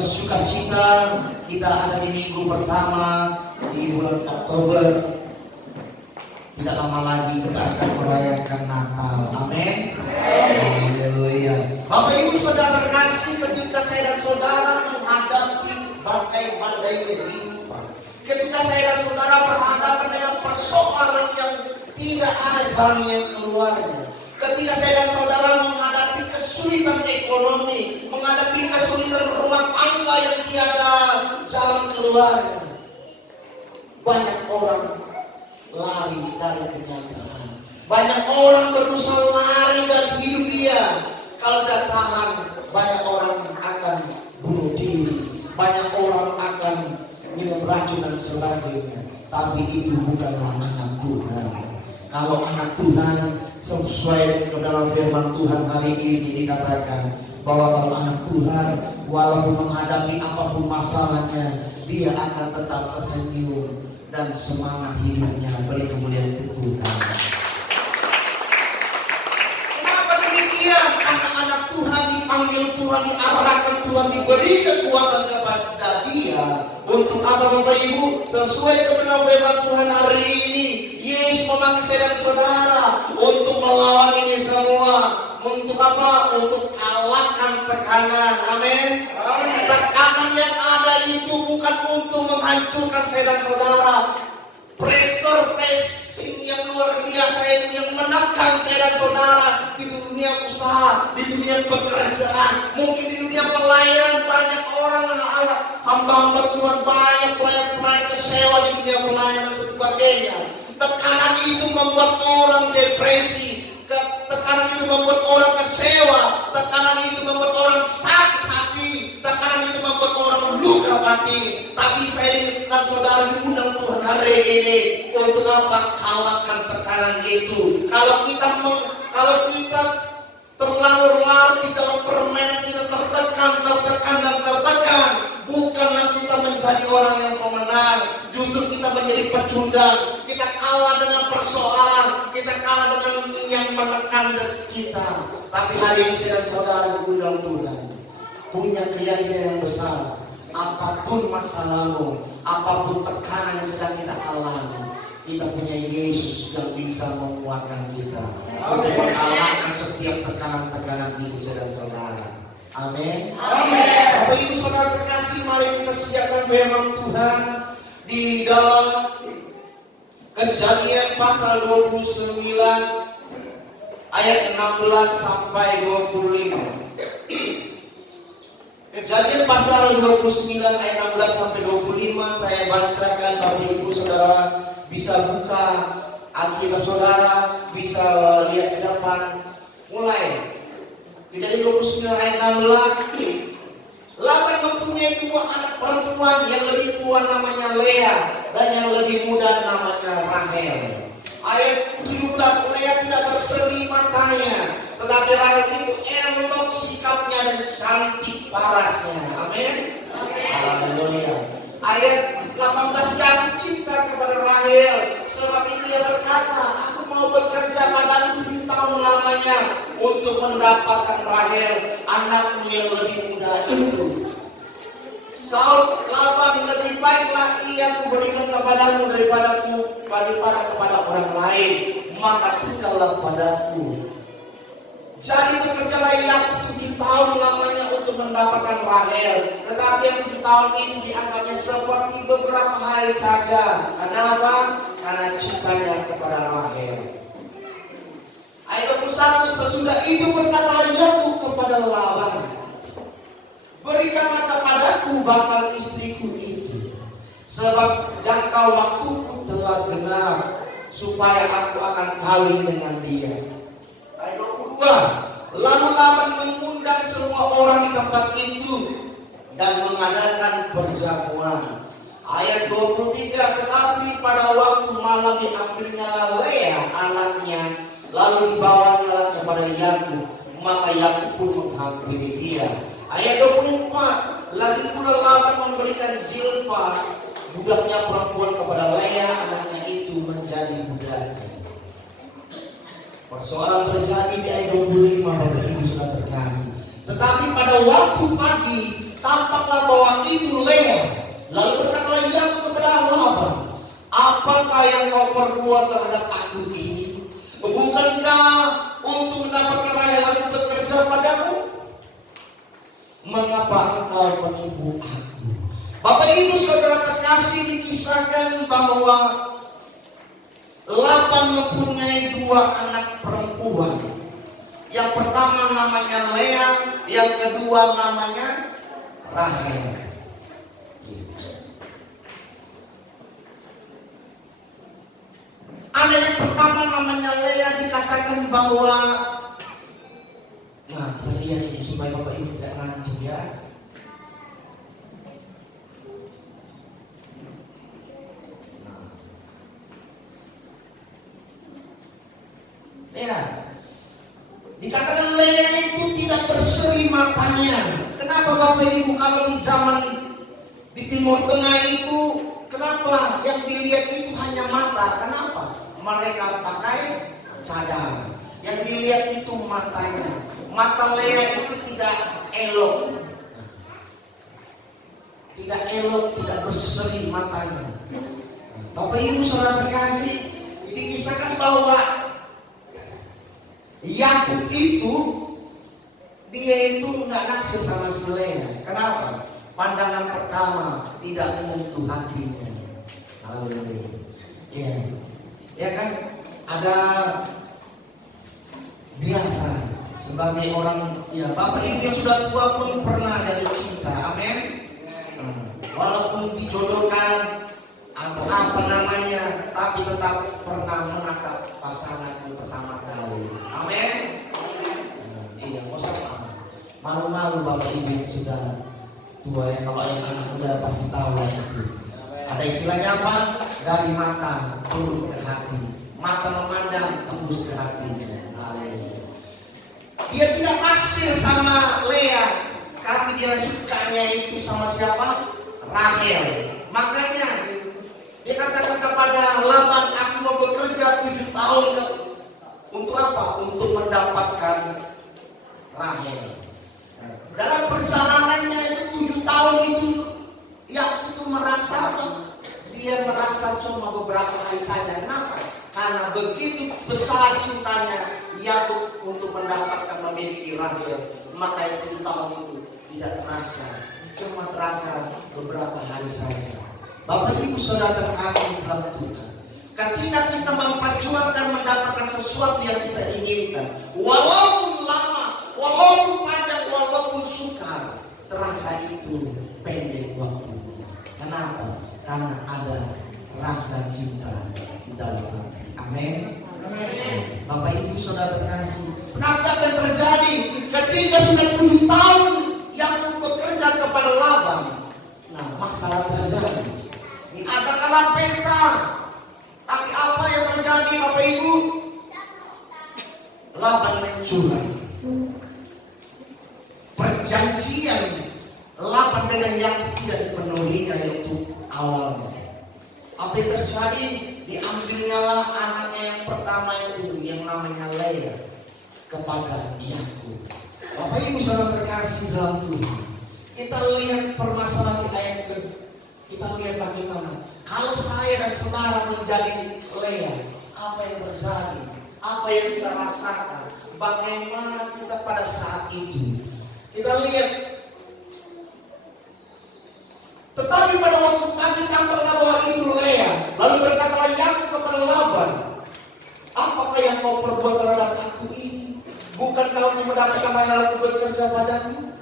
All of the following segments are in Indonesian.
bersukacita kita ada di minggu pertama di bulan Oktober. Tidak lama lagi kita akan merayakan Natal. Amin. Haleluya. Bapak Ibu Saudara terkasih, ketika saya dan saudara menghadapi badai-badai kehidupan, ketika saya dan saudara berhadapan dengan persoalan yang tidak ada jalannya keluarnya, ketika saya dan saudara menghadapi kesulitan ekonomi, menghadapi kesulitan rumah tangga yang tiada jalan keluarnya, banyak orang lari dari kenyataan. Banyak orang berusaha lari dari hidup dia. Kalau tidak tahan, banyak orang akan bunuh diri. Banyak orang akan minum racun dan sebagainya. Tapi itu bukanlah anak Tuhan. Kalau anak Tuhan, sesuai dalam firman Tuhan hari ini dikatakan bahwa kalau anak Tuhan, walaupun menghadapi apapun masalahnya, dia akan tetap tersenyum dan semangat hidupnya. Beri kemuliaan untuk Tuhan. Kenapa demikian? Anak-anak Tuhan dipanggil Tuhan, diarahkan Tuhan, diberi kekuatan kepada dia. Untuk apa Bapak Ibu? Sesuai kebenaran firman Tuhan hari ini, Yesus memanggil saya dan saudara untuk melawan ini semua. Untuk apa? Untuk kalahkan tekanan. Amin. Tekanan yang ada itu bukan untuk menghancurkan saya dan saudara. Pressing yang luar biasa itu yang menekan saya dan saudara di dunia usaha, di dunia pekerjaan, mungkin di dunia pelayanan. Banyak orang, hamba-hamba Tuhan, banyak pelayan-pelayan kecewa di dunia pelayanan dan sebagainya. Tekanan itu membuat orang depresi. Tekanan itu membuat orang kecewa. Tekanan itu membuat orang sakit hati. Tekanan itu membuat orang luka hati. Tapi saya dan saudara diundang Tuhan hari ini untuk apa? Kalahkan tekanan itu. Kalau kita terlarut-larut di dalam permainan, kita tertekan, bukanlah kita menjadi orang yang pemenang. Justru kita menjadi pecundang. Kita kalah dengan persoalan, kita kalah dengan yang menekan kita. Tapi hari ini saya dan saudara diundang Tuhan punya keyakinan yang besar. Apapun masa lalu, apapun tekanan yang sedang kita alami, kita punya Yesus yang bisa menguatkan kita untuk mengalahkan setiap tekanan-tekanan hidup saya dan saudara. Amin. Bapak Ibu Saudara terkasih, mari kita siapkan firman Tuhan di dalam Kejadian pasal 29 ayat 16 sampai 25. Kejadian pasal 29 ayat 16 sampai 25 saya bacakan. Bapak Ibu Saudara bisa buka Alkitab saudara, bisa lihat di depan. Mulai Kejadian 29 ayat 16. Laban mempunyai dua anak perempuan, yang lebih tua namanya Lea dan yang lebih muda namanya Rahel. Ayat 17, Lea tidak berseri matanya, tetapi Rahel itu elok sikapnya dan cantik parasnya. Amin. Haleluya. Ayat 18, jatuh cinta kepada Rahel, sebab itu dia berkata, aku mau bekerja padamu 7 tahun lamanya untuk mendapatkan Rahel, anakmu yang lebih muda itu. Saud Laban, lebih baiklah ia kuberikan kepadamu daripada kepada orang lain, maka tinggallah padaku. Jadi bekerjalah ia 7 tahun lamanya untuk mendapatkan Rahel. Tetapi yang 7 tahun itu dianggapnya seperti beberapa hari saja. Kenapa? Karena cintanya kepada Rahel. Ayat 21, sesudah itu berkatalah Yakub kepada Laban, berikanlah kepadaku bakal istriku itu, sebab jangka waktuku telah genap, supaya aku akan kawin dengan dia. Ayat 22, lalu Laban mengundang semua orang di tempat itu dan mengadakan perjamuan. Ayat 23, tetapi pada waktu malam diambilnya Lea anaknya, lalu dibawanya kepada Yakub, maka Yakub pun menghampiri dia. Ayat 24, lagi pula Laban memberikan Zilpa, budaknya perempuan, kepada Lea anaknya itu menjadi budaknya. Persoalan terjadi di ayat 25, Bapak Ibu sudah terkasih. Tetapi pada waktu pagi tampaklah bahwa itu Lea. Lalu berkatalah Yakub kepada Laban, apakah yang kau perbuat terhadap aku ini? Bukankah untuk mendapatkan Rahel aku bekerja padamu? Mengapa engkau menipu aku? Bapak Ibu Saudara terkasih, dikisahkan bahwa Laban mempunyai 2 anak perempuan. Yang pertama namanya Lea, yang kedua namanya Rahel. Anak yang pertama namanya Lea dikatakan bahwa, nah kita lihat ini supaya Bapak Ibu tidak ngantuk ya. Lihat, dikatakan Lea itu tidak berseri matanya. Kenapa Bapak Ibu kalau di zaman di Timur Tengah itu, kenapa yang dilihat itu hanya mata? Kenapa? Mereka pakai cadar. Yang dilihat itu matanya. Mata Lea itu tidak elok. Tidak elok, tidak berseri matanya. Bapak Ibu Saudara terkasih, dikisahkan bahwa Yakub itu dia itu nggak naksir sama si Lea. Kenapa? Pandangan pertama tidak menyentuh hatinya. Haleluya. Ya. Ya kan ada biasa sebagai orang ya Bapak Ibu yang sudah tua pun pernah jatuh cinta. Amin. Walaupun dijodohkan atau apa namanya, tapi tetap pernah menatap pasangan yang pertama kali. Amin. Iya, usah malu-malu Bapak Ibu yang sudah tua ya. Kalau yang anak muda pasti tahu lah itu. Ada istilahnya apa? Dari mata turun ke hati. Mata memandang tembus ke hatinya. Dia tidak naksir sama Lea, tapi dia sukanya itu sama siapa? Rahel. Makanya dia katakan kepada Laban, aku mau bekerja 7 tahun untuk apa? Untuk mendapatkan Rahel. Dalam perjalanannya itu 7 tahun itu, Yakub itu merasa apa? Dia merasa cuma beberapa hari saja. Kenapa? Karena begitu besar cintanya Yakub untuk mendapatkan memiliki Rahel. Maka 7 tahun itu tidak terasa, cuma terasa beberapa hari saja. Bapak Ibu Saudara terkasih dalam Tuhan, ketika kita memperjuangkan mendapatkan sesuatu yang kita inginkan, walaupun lama, walaupun panjang, walaupun sukar, terasa itu pendek waktunya. Kenapa? Karena ada rasa cinta di dalam hati. Amin. Bapak Ibu Saudara terkasih, kenapa apa yang terjadi ketika sudah 7 tahun yang bekerja kepada Laban? Nah, masalah terjadi. Diadakanlah pesta. Tapi apa yang terjadi Bapak Ibu? Laban mencuri. Perjanjian Laban dengan yang tidak dipenuhinya yaitu awalnya. Apa yang terjadi? Diambilnyalah anaknya yang pertama itu yang namanya Lea kepada Yakub. Bapak Ibu Saudara terkasih dalam Tuhan, kita lihat permasalahan kita yang kedua. Kita lihat bagaimana kalau saya dan saudara menjadi Lea, apa yang terjadi, apa yang kita rasakan, bagaimana kita pada saat itu. Kita lihat. Tetapi pada waktu pagi tampaklah bahwa itu Lea. Lalu berkatalah Yakub kepada Laban, apakah yang kau perbuat terhadap aku ini? Bukankah kau mendapatkan Rahel aku bekerja padamu?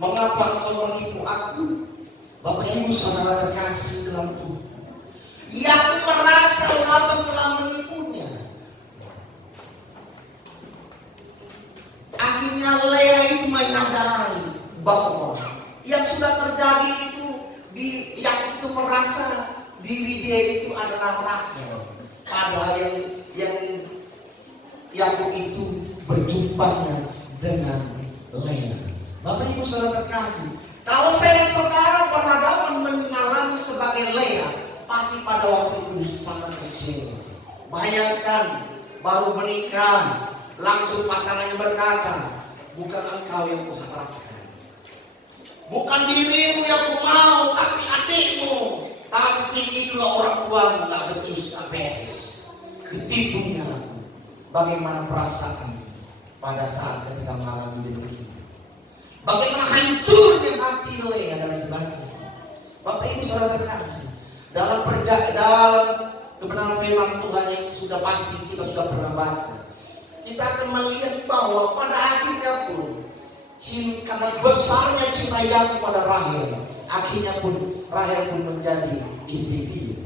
Mengapa engkau menipu aku? Bapak Ibu Saudara terkasih dalam Tuhan, Yakub merasa Laban telah menipunya. Akhirnya Lea itu menyadari bahwa yang sudah terjadi itu Yakub itu merasa diri dia itu adalah Rahel. Padahal yang Yakub itu berjumpanya dengan Lea. Bapak Ibu Saudara terkasih, kalau saya dan saudara berhadapan mengalami sebagai Lea, pasti pada waktu itu sangat kecewa. Bayangkan baru menikah, langsung pasangannya berkata, bukan engkau yang kuharapkan, Bukan dirimu yang ku mau, tapi adikmu. Tapi itulah orang tuamu gak becus, gak beres. Ditipunya. Bagaimana perasaan pada saat ketika mengalami demikian? Bagaimana hancurnya hati Lea dan sebagainya. Bapak Ibu saudara terkasih, dalam kebenaran firman Tuhan yang sudah pasti kita sudah pernah baca, kita akan melihat bahwa pada akhirnya pun karena besarnya cinta Yakub pada Rahel, akhirnya pun Rahel pun menjadi istri dia.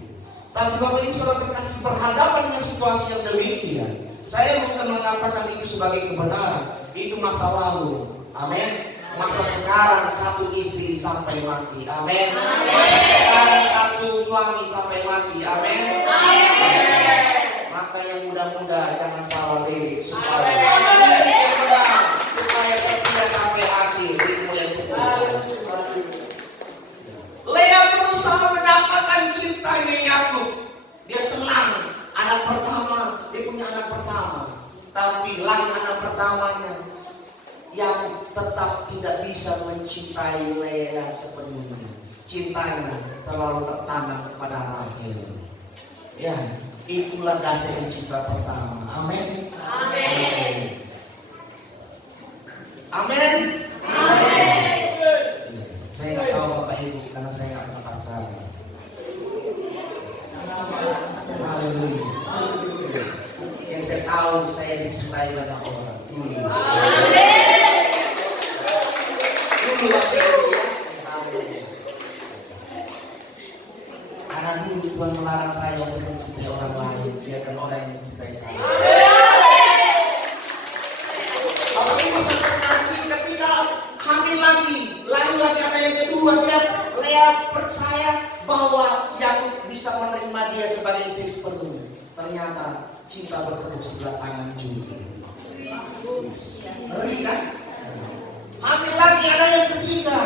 Tapi Bapak Ibu saudara terkasih, berhadapan dengan situasi yang demikian, saya bukan mengatakan itu sebagai kebenaran, itu masa lalu. Amin. Masa sekarang satu istri sampai mati. Amin. Masa sekarang satu suami sampai mati. Amin. Maka yang muda-muda jangan salah lirik supaya lirik yang benar, supaya setia sampai akhir. Itu mulai betul. Lea berusaha mendapatkan cintanya Yakub. Dia senang anak pertama, dia punya anak pertama. Tapi lahir anak pertamanya, Yakub tetap tidak bisa mencintai Lea sepenuhnya. Cintanya terlalu tertanam kepada Rahel. Ya, itulah dasar cinta pertama. Amin. Amin. Amin. Amin. Saya nggak tahu Bapak Ibu karena saya nggak pernah pacaran. Haleluya. Yang saya tahu saya dicintai banyak orang. Karena dulu Tuhan melarang saya untuk mencintai orang lain, biarkan orang yang mencintai saya. Bapak Ibu saya kasih ketika hamil lagi, lahir lagi anak yang kedua, Lea percaya bahwa Yakub bisa menerima dia sebagai istri sepenuhnya. Ternyata cinta bertepuk sebelah tangan juga. Ngeri kan? Hamil lagi anak yang ketiga,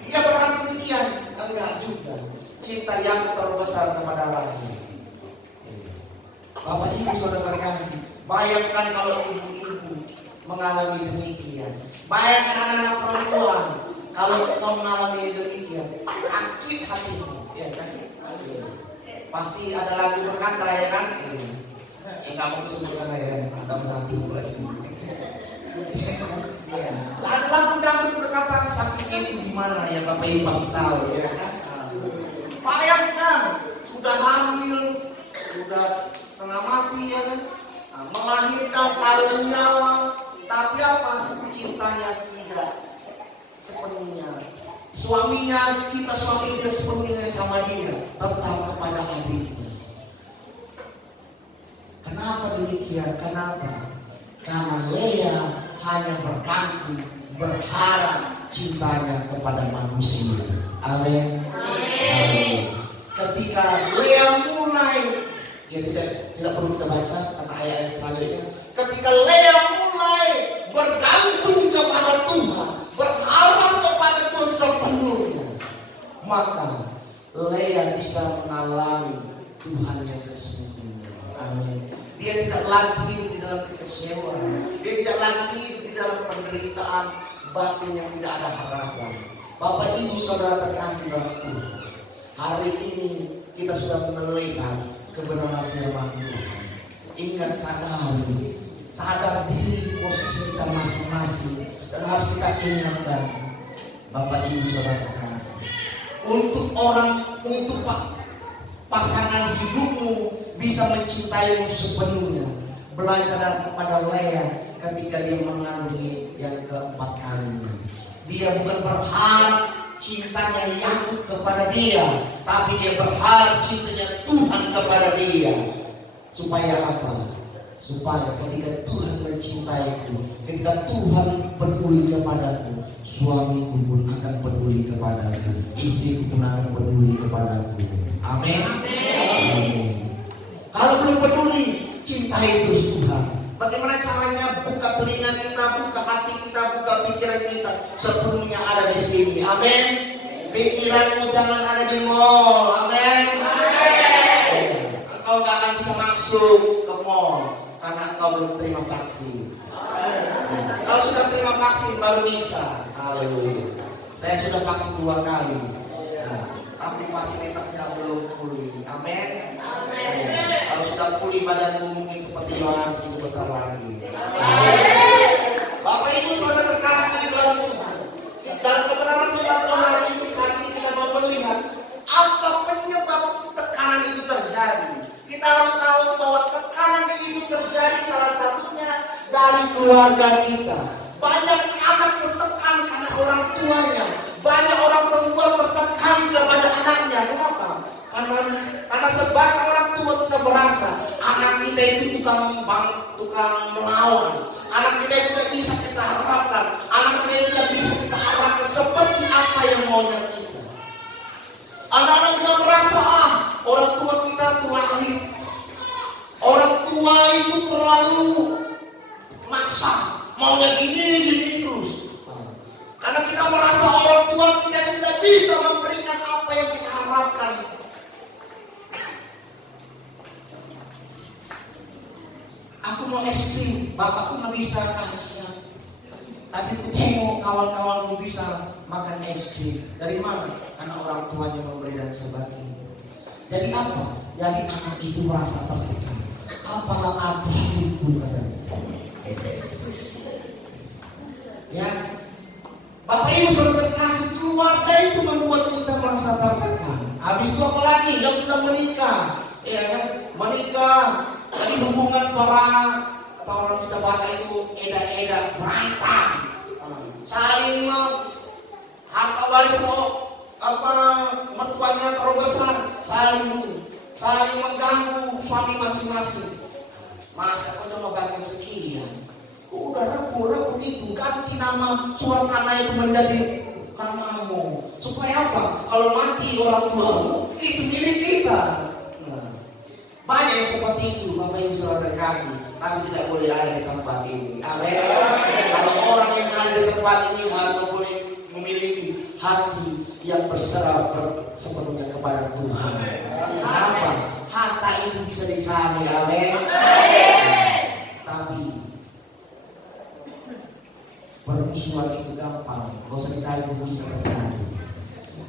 dia berharap demikian, enggak juga. Cinta yang terbesar kepada Rahel. Bapak Ibu saudara terkasih, bayangkan kalau ibu-ibu mengalami demikian. Bayangkan anak-anak perempuan kalau kau mengalami demikian, sakit hatimu, ya kan? Pasti ada lagu berkata ya kan? Enggak mau disebutkan ya, ada menanti pula sini. Lagu dangdut berkata sakitnya itu di mana ya Bapak Ibu pasti tahu ya kan? Bayangkan sudah hamil, sudah setengah mati ya kan? Melahirkan taruh nyawa, tapi apa? Cintanya tidak sepenuhnya. Suaminya, cinta suaminya sepenuhnya sama dia, tetap kepada adiknya. Kenapa demikian? Kenapa? Karena Lea hanya bergantung, berharap cintanya kepada manusia. Amin. Ketika Lea mulai, ya tidak perlu kita baca karena ayat-ayat selanjutnya. Ketika Lea mulai bergantung kepada Tuhan, berharap kepada Tuhan sepenuhnya, maka Lea bisa mengalami Tuhan yang sesungguhnya. Amin. Dia tidak lagi hidup di dalam kekecewaan. Dia tidak lagi hidup di dalam penderitaan batin yang tidak ada harapan. Bapak Ibu saudara terkasih dalam Tuhan, hari ini kita sudah melihat kebenaran firman Tuhan. Ingat, sadar diri posisi kita masing-masing, dan harus kita ingatkan Bapak Ibu saudara terkasih, untuk pasangan hidupmu bisa mencintaimu sepenuhnya, belajar kepada Lea ketika dia mengandungi yang keempat kalinya. Dia bukan berharap cintanya Yakub kepada dia, tapi dia berharap cintanya Tuhan kepada dia. Supaya apa? Supaya ketika Tuhan mencintaiku, ketika Tuhan peduli kepadaku, suamiku pun akan peduli kepadaku, istriku pun akan peduli kepadaku. Amin. Amin. Kalau belum peduli, cintai terus Tuhan. Bagaimana caranya? Buka telinga kita, buka hati kita, buka pikiran kita, sepenuhnya ada di sini. Amin. Pikiranmu jangan ada di mall. Amin. Engkau gak akan bisa masuk ke mall karena engkau belum terima vaksin. Kalau sudah terima vaksin baru bisa. Haleluya. Saya sudah vaksin 2 kali. Nah, tapi fasilitasnya belum pulih. Amin. Kalau sudah pulih badanmu mungkin seperti Yohanes itu besar lagi. Bapak Ibu saudara terkasih dalam Tuhan. Dalam kebenaran firman Tuhan hari ini saat ini kita mau melihat apa penyebab tekanan itu terjadi. Kita harus tahu bahwa tekanan itu terjadi salah satunya dari keluarga kita. Banyak anak tertekan karena orang tuanya. Banyak orang tua tertekan kepada anaknya. Kenapa? Karena sebagai orang tua kita merasa anak kita itu tukang melawan. Anak kita itu tidak bisa kita harapkan. Anak kita itu tidak bisa kita harapkan seperti apa yang maunya kita. Anak-anak kita merasa orang tua kita terlalu. Orang tua itu terlalu maksa. Maunya gini terus. Karena kita merasa orang tua kita tidak bisa memberikan apa yang kita harapkan. Aku mau es krim, bapakku nggak bisa kasih. Tapi aku tengok kawan-kawanku bisa makan es krim. Dari mana? Karena orang tuanya memberi dan sebagainya. Jadi apa? Jadi anak itu merasa tertekan. Apalah arti hidupku katanya. Ya, Bapak Ibu saudara terkasih, keluarga itu membuat kita merasa tertekan. Habis itu apalagi yang sudah menikah, ya kan? Menikah, jadi hubungan para atau orang kita baca itu eda-eda berantem, saling harta waris mertuanya terlalu besar, saling mengganggu suami masing-masing. Masa kau cuma bagian sekian? Udah ragu itu, ganti nama surat tanah itu menjadi namamu. Supaya apa? Kalau mati orang tuamu, itu milik kita. Banyak yang seperti itu, Bapak Ibu saudara terkasih. Tapi tidak boleh ada di tempat ini. Amin. Kalau orang yang ada di tempat ini harus boleh memiliki hati yang berserah sepenuhnya kepada Tuhan. Kenapa? Harta itu bisa dicari. Amin. Tapi permusuhan itu gampang, gak usah dicari, bisa terjadi.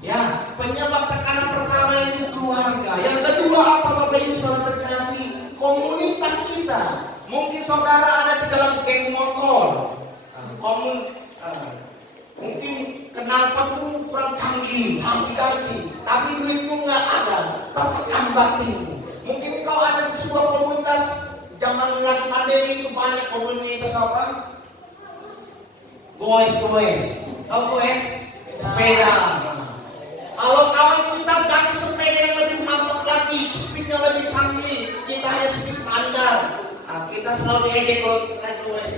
Ya, penyebab tekanan pertama itu keluarga. Yang kedua apa Bapak Ibu saudara terkasih? Komunitas kita. Mungkin saudara ada di dalam geng motor. Mungkin kenalpotmu kurang canggih, harus diganti. Tapi duitmu nggak ada, tertekan batinmu. Mungkin kau ada di sebuah komunitas zaman lagi pandemi itu banyak komunitas apa? Goes. Tahu goes? Sepeda. Kalau kawan kita ganti sepeda yang lebih mantap lagi, speednya lebih canggih, kita hanya speed standar. Nah, kita selalu diejek kalau naik goes.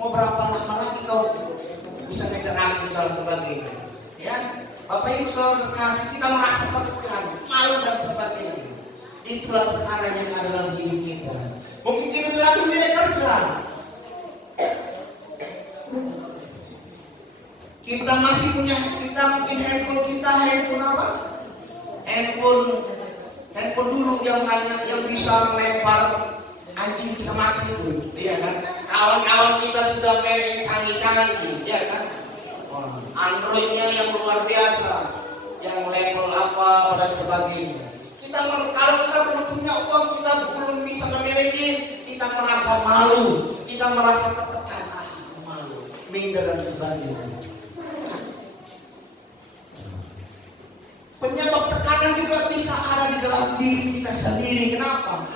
Mau berapa lama lagi kau bisa ngejar aku dan sebagainya? Ya, Bapak Ibu selalu terkasih, kita merasa tertekan, malu dan sebagainya. Itulah tekanan yang ada dalam hidup kita. Mungkin kita dalam dunia kerja. Kita masih punya, kita mungkin handphone apa? Handphone dulu yang bisa melempar anjing bisa mati itu, iya kan? Kawan-kawan kita sudah main canggih-canggih, ya kan? Androidnya yang luar biasa, yang level apa dan sebagainya. Kalau kita belum punya uang, kita belum bisa memiliki, kita merasa malu, kita merasa tertekan, malu, minder dan sebagainya. Penyebab tekanan juga bisa ada di dalam diri kita sendiri. Kenapa?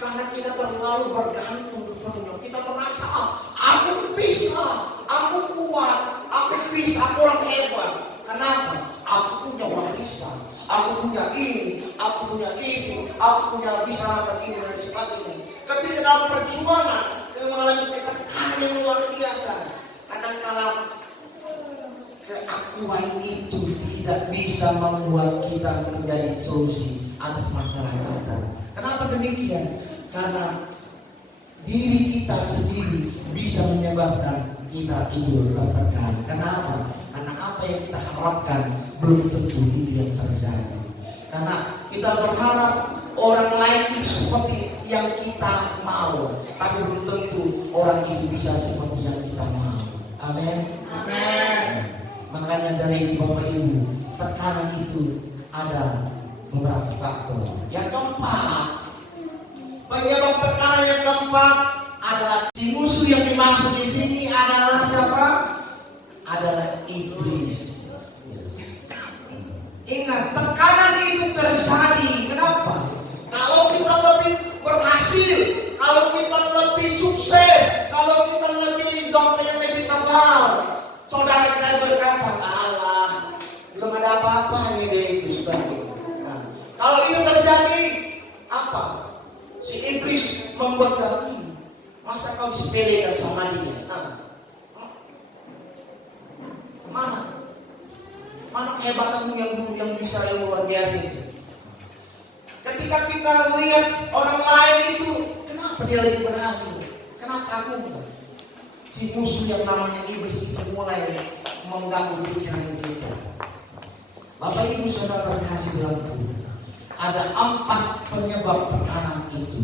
Karena kita terlalu bergantung kepada kita merasa aku bisa, aku kuat, aku bisa, aku orang hebat. Kenapa? Aku punya warisan, aku punya ini, aku punya itu, aku punya bisa lakukan ini dan sebagainya. Ketika dalam perjuangan kita mengalami tekanan yang luar biasa. Kadang-kadang keakuan itu tidak bisa membuat kita menjadi solusi atas masalah kita. Kenapa demikian? Karena diri kita sendiri bisa menyebabkan kita itu tertekan. Kenapa? Karena apa yang kita harapkan belum tentu itu yang terjadi. Karena kita berharap orang lain itu seperti yang kita mau, tapi belum tentu orang itu bisa seperti yang kita mau. Amin. Makanya dari Bapak Ibu, tekanan itu ada beberapa faktor. Yang keempat, penyebab tekanan yang keempat adalah si musuh yang dimaksud di sini adalah siapa? Adalah iblis. Ingat, tekanan itu terjadi. Kenapa? Kalau kita lebih berhasil, kalau kita lebih sukses, kalau kita lebih dompet yang lebih tebal, saudara kita berkata, Allah, belum ada apa-apanya dia itu sebagainya. Nah, kalau itu terjadi, apa? Si iblis membuat kita, masa kau sepelekan sama dia? Mana kehebatanmu yang bisa yang luar biasa itu? Ketika kita melihat orang lain itu, kenapa dia lebih berhasil? Kenapa aku enggak? Si musuh yang namanya iblis itu mulai mengganggu pikiran kita. Bapak Ibu Saudara terkasih dalam Tuhan, ada 4 penyebab tekanan itu.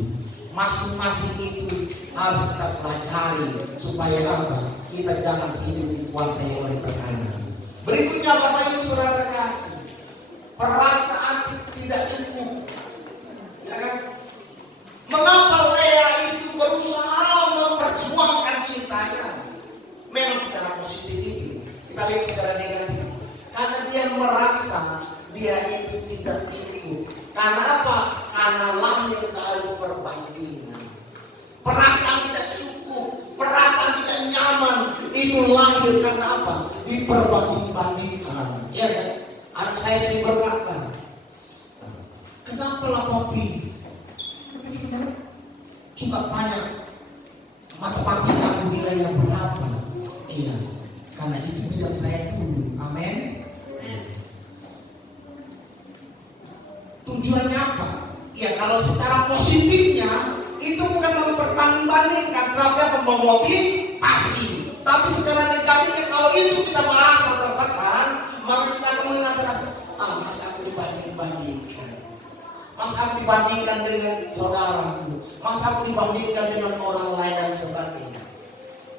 Masing-masing itu harus kita pelajari supaya apa? Kita jangan hidup dikuasai oleh tekanan. Berikutnya Bapak Ibu Saudara terkasih, perasaan tidak cukup. Ya kan? Mengapa Lea itu berusaha memperjuangkan cintanya? Memang secara positif itu. Kita lihat secara negatif. Karena dia merasa dia itu tidak cukup. Karena apa? Karena lahir dari perbandingan. Perasaan tidak cukup, perasaan tidak nyaman, itu lahir karena apa? Diperbanding-bandingkan. Ya kan? Anak saya sering berkata, kenapa lah Papi suka tanya matematika aku nilainya berapa? Iya, karena itu bidang saya dulu. Amin. Tujuannya apa? Ya kalau secara positifnya itu bukan memperbanding-bandingkan, tapi memotivasi. Tapi secara negatifnya kalau itu kita merasa tertekan, maka kita akan mengatakan, masa aku dibanding-bandingkan, masa aku dibandingkan dengan saudaraku, masa aku dibandingkan dengan orang lain dan sebagainya.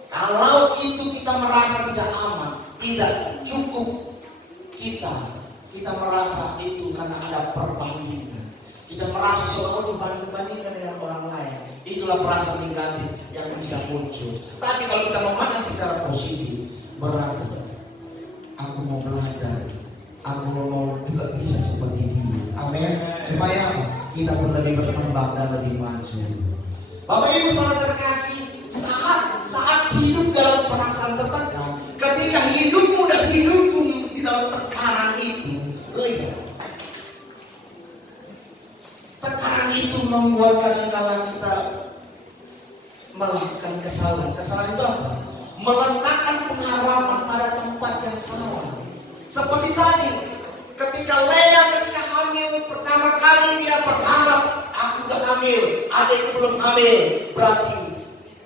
Kalau itu kita merasa tidak aman, tidak cukup, kita merasa itu karena ada perbandingan. Kita merasa seolah dibanding-bandingkan dengan orang lain. Itulah perasaan negatif yang bisa muncul. Tapi kalau kita memandang secara positif, berarti aku mau belajar, aku mau juga bisa seperti dia. Amin. Supaya kita pun lebih berkembang dan lebih maju. Bapak Ibu Saudara terkasih, saat hidup dalam perasaan tertekan, ketika hidupmu dan hidupku di dalam tekanan itu, lihat. Tekanan itu membuat kadang-kala kita melakukan kesalahan. Kesalahan itu apa? Meletakkan pengharapan pada tempat yang salah. Seperti tadi, ketika Lea hamil pertama kali dia berharap, aku udah hamil, adikku belum hamil, berarti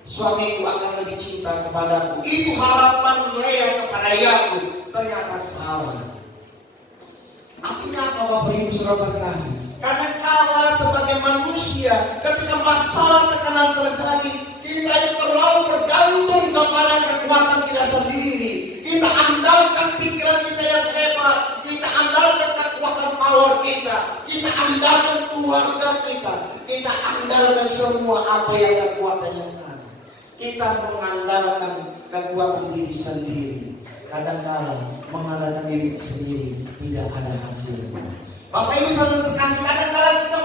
suamiku akan lebih cinta kepadaku. Itu harapan Lea kepada Yakub, ternyata salah. Artinya apa Bapak Ibu Saudara terkasih? Karena kala sebagai manusia, ketika masalah tekanan terjadi, kita itu terlalu bergantung kepada kekuatan kita sendiri. Kita andalkan pikiran kita yang hebat, kita andalkan kekuatan power kita andalkan keluarga kita andalkan semua apa yang kekuatan yang ada. Kita mengandalkan kekuatan diri sendiri. Kadang-kala mengandalkan diri sendiri tidak ada hasilnya. Bapak Ibu Saudara terkasih, kadang-kala kita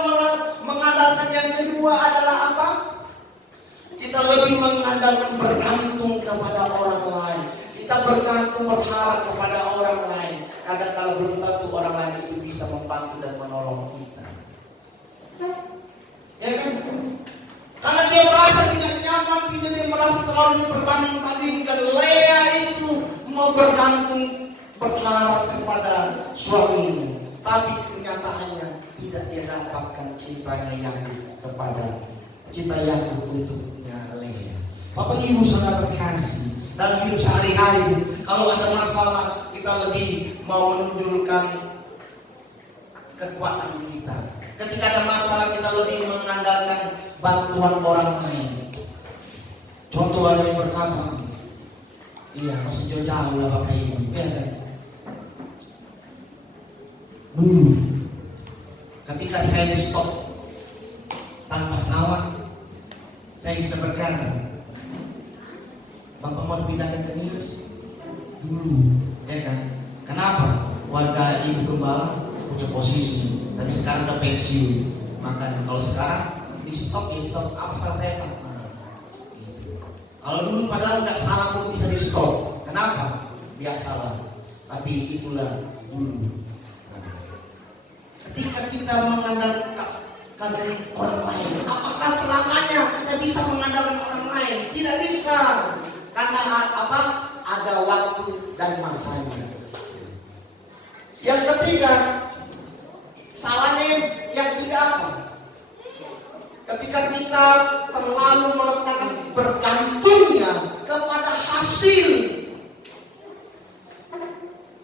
mengandalkan yang kedua adalah apa? Kita lebih mengandalkan bergantung kepada orang lain. Kita bergantung berharap kepada orang lain. Kadang-kala belum tentu orang lain itu bisa membantu dan menolong kita. Ya kan? Karena dia merasa tidak nyaman, dia merasa terlalu diperbanding-bandingkan. Lea itu mau bergantung berharap kepada suaminya, tapi kenyataannya tidak dia dapatkan cintanya Yakub kepada cinta Yakub untuknya Lea. Bapak Ibu Saudara terkasih, dalam hidup sehari-hari kalau ada masalah kita lebih mau menunjukkan kekuatan kita. Ketika ada masalah kita lebih mengandalkan bantuan orang lain. Contoh ada yang berkata, iya masih jauh-jauh lah Bapak Ibu, ya kan? ketika saya di stop tanpa salah, saya bisa berkata, Bapak mau pindahkan ke Nias dulu, ya kan? Kenapa? Warga ibu gembala punya posisi, tapi sekarang udah pensiun. Maka kalau sekarang di stop, ya stop. Apa salah saya, Pak? Nah, gitu. Kalau dulu padahal nggak salah pun bisa di stop. Kenapa? Biasalah. Tapi itulah dulu. Nah, ketika kita mengandalkan orang lain, apakah selamanya kita bisa mengandalkan orang lain? Tidak bisa. Karena apa? Ada waktu dan masanya. Yang ketiga, salahnya yang ketiga apa? Ketika kita terlalu meletakkan bergantungnya kepada hasil.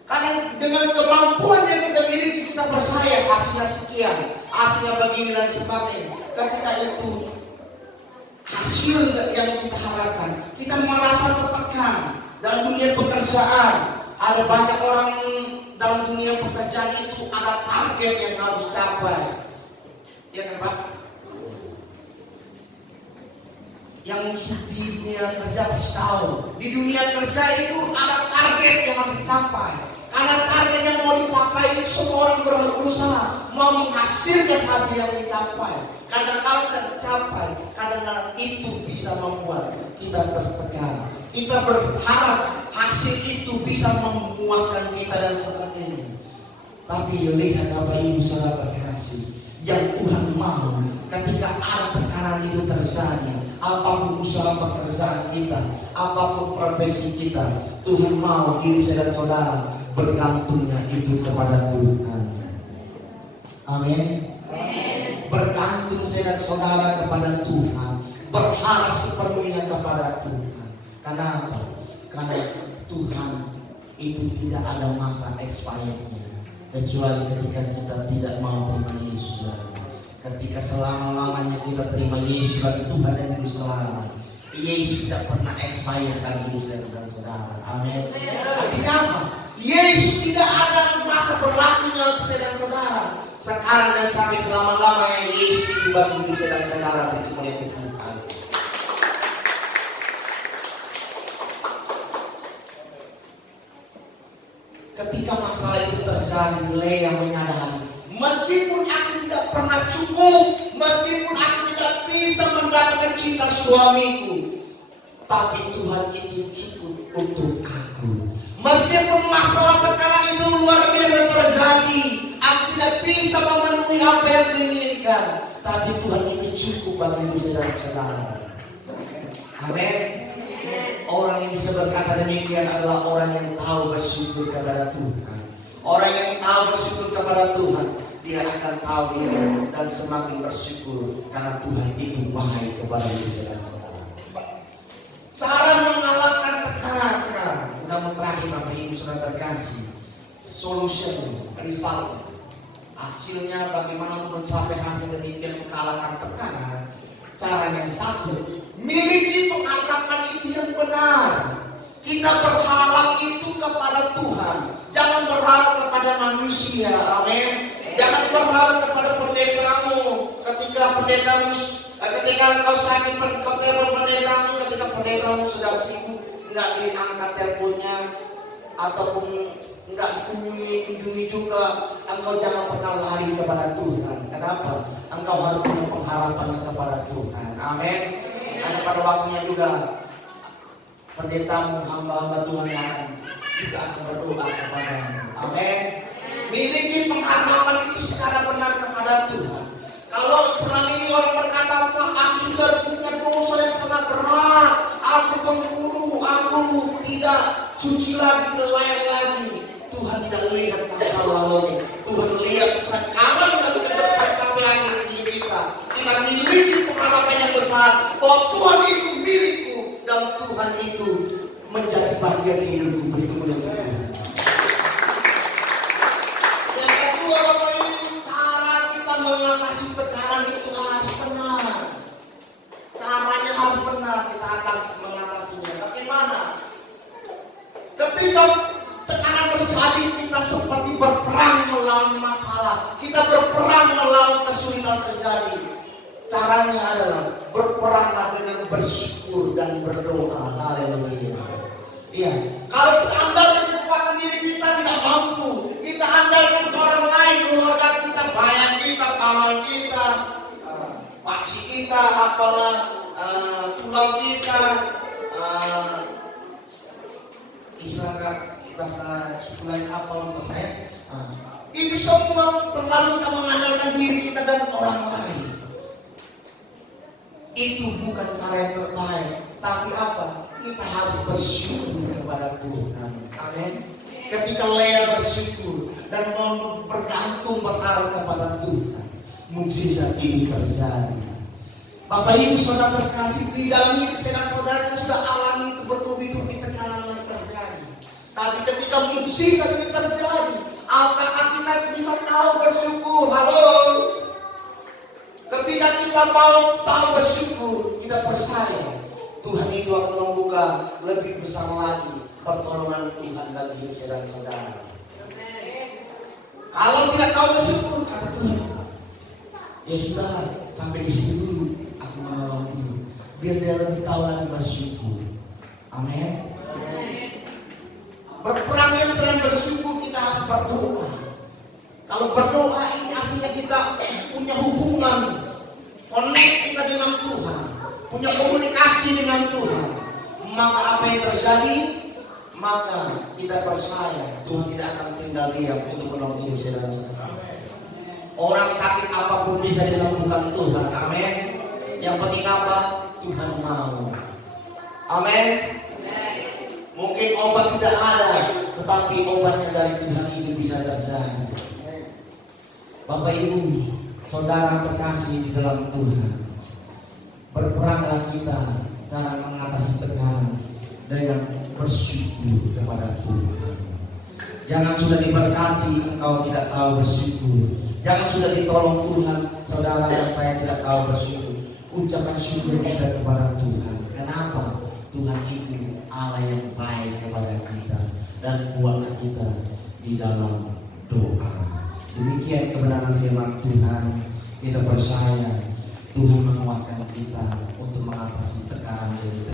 Karena dengan kemampuan yang kita miliki, kita percaya hasilnya sekian, hasilnya begini dan sebagainya. Ketika itu hasil yang kita harapkan, kita merasa tertekan dalam dunia pekerjaan. Ada banyak orang dalam dunia pekerjaan itu ada target yang harus dicapai, ya kan Pak? Yang di dunia kerja pasti tahu, di dunia kerja itu ada target yang harus dicapai. Karena target yang mau dicapai itu semua orang berusaha mau menghasilkan hasil yang dicapai. Karena kalau tidak dicapai, kadang-kadang itu bisa membuat kita tertekan. Kita berharap hasil itu bisa memuaskan kita dan sebagainya. Tapi lihat Bapak Ibu Saudara terkasih, yang Tuhan mau ketika ada tekanan itu terjadi, apapun usaha pekerjaan kita, apapun profesi kita, Tuhan mau hidup saya dan saudara bergantungnya itu kepada Tuhan. Amin. Bergantung saya dan saudara kepada Tuhan, berharap sepenuhnya kepada Tuhan. Karena apa? Karena Tuhan itu tidak ada masa expirednya, kecuali ketika kita tidak mau terima Yesus. Ketika selama-lamanya kita terima Yesus, Tuhan dan hidup selama. Yesus tidak pernah expired dalam hidup saya dan saudara. Amin. Artinya apa? Yesus tidak ada masa berlakunya untuk saya dan saudara. Sekarang dan sampai selama-lamanya Yesus itu bagi hidup saya dan saudara berkemuliaan Tuhan. Ketika masalah itu terjadi, Lea menyadari, meskipun aku tidak pernah cukup, meskipun aku tidak bisa mendapatkan cinta suamiku, tapi Tuhan itu cukup untuk aku. Meskipun masalah tekanan itu luar biasa terjadi, aku tidak bisa memenuhi apa yang diinginkan, tapi Tuhan itu cukup bagi hidup saya dan saudara. Amin. Orang yang bisa berkata demikian adalah orang yang tahu bersyukur kepada Tuhan. Orang yang tahu bersyukur kepada Tuhan, dia akan tahu diri dan semakin bersyukur karena Tuhan itu baik kepada diri dan saudara. Saran mengalahkan tekanan sekarang. Udah mau terakhir Bapak Ibu Saudara terkasih. Solution, result. Hasilnya bagaimana untuk mencapai hasil demikian mengalahkan tekanan. Caranya satu, miliki pengharapan itu yang benar. Kita berharap itu kepada Tuhan, jangan berharap kepada manusia. Amin. Jangan berharap kepada pendetamu. Ketika engkau sakit, kau telepon pendetamu. Ketika pendetamu sedang sibuk, nggak diangkat teleponnya ataupun nggak dikunjungi juga, engkau jangan pernah lari kepada Tuhan. Kenapa? Engkau harus punya pengharapan kepada Tuhan. Amin. Karena pada waktunya juga pendetamu, hamba-hamba Tuhan yang juga akan berdoa kepadamu. Amin. Miliki pengharapan itu secara benar kepada Tuhan. Kalau selama ini orang berkata, Pak, aku sudah punya dosa yang sangat berat, aku penghulu, aku tidak suci lagi, lain lagi. Tuhan tidak lihat masa lalu. Tuhan lihat sekarang dan ke depan sampai akhir hidup kita. Kita miliki pengharapan yang besar bahwa Tuhan itu milikku dan Tuhan itu menjadi bagian hidupku. Berikut yang Tuhan. Yang kedua, Bapak Ibu, cara kita mengatasi tekanan itu harus benar. Caranya harus benar kita mengatasinya. Bagaimana? Ketika tekanan terjadi terjadi kita seperti berperang melawan masalah. Kita berperang melawan kesulitan terjadi. Caranya adalah berperanglah dengan bersyukur dan berdoa. Haleluya. Iya, kalau kita andalkan kekuatan diri kita tidak mampu. Kita andalkan ke orang lain, keluarga kita, bayan kita, paman kita, pakcik kita, apalah tulang kita, istilahnya bahasa suku lain apa untuk saya. Itu semua terlalu kita mengandalkan diri kita dan orang lain. Itu bukan cara yang terbaik. Tapi apa? Kita harus bersyukur kepada Tuhan. Amin. Ketika Lea bersyukur dan bergantung berharap kepada Tuhan, mukjizat ini terjadi. Bapak Ibu Saudara terkasih, di dalam hidup saudara kita sudah alami itu bertubi-tubi tekanan yang terjadi. Tapi ketika mukjizat ini terjadi, apakah kita bisa tahu bersyukur? Halo. Ketika kita mau tahu bersyukur, kita percaya Tuhan itu akan membuka lebih besar lagi pertolongan Tuhan bagi hidup saudara-saudara. Kalau tidak tahu bersyukur, kata Tuhan, ya sudahlah, sampai di situ dulu aku menolong dia, biar dia lebih tahu lagi bersyukur. Amin. Berperangnya setelah bersyukur kita harus berdoa. Kalau berdoa ini artinya kita punya hubungan, connect kita dengan Tuhan, punya komunikasi dengan Tuhan. Maka apa yang terjadi? Maka kita percaya Tuhan tidak akan tinggal diam untuk menolong hidup saudara-saudara. Orang sakit apapun bisa disembuhkan Tuhan. Amin. Yang penting apa? Tuhan mau. Amin. Mungkin obat tidak ada, tetapi obatnya dari Tuhan itu bisa terjadi. Bapak Ibu, saudara terkasih di dalam Tuhan, berperanglah kita cara mengatasi tekanan dengan bersyukur kepada Tuhan. Jangan sudah diberkati engkau tidak tahu bersyukur. Jangan sudah ditolong Tuhan saudara dan saya tidak tahu bersyukur. Ucapkan syukur kita kepada Tuhan. Kenapa? Tuhan itu Allah yang baik kepada kita dan kuatlah kita di dalam doa. Demikian kebenaran firman Tuhan. Kita percaya Tuhan menguatkan kita untuk mengatasi tekanan dari